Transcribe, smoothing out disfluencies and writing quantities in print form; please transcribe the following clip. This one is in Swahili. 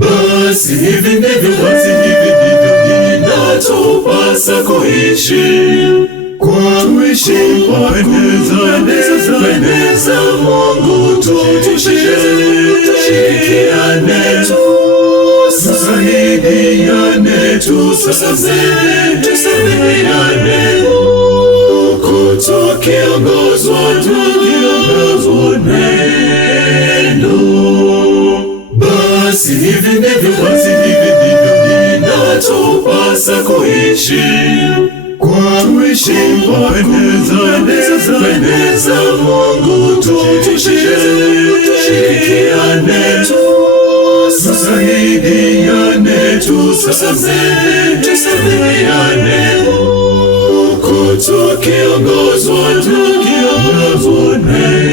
Basi hivi ndivyo inatupasa kuishi, kuishi kwa kupendeza Mungu. Tushirikiane, tusaidiane, huku tukiongozwa neno. Basi hivi ndivyo inatupasa kuishi, kuishi kwa kupendeza Mungu. Tushirikiane, tusaidiane, huku tukiongozwa neno.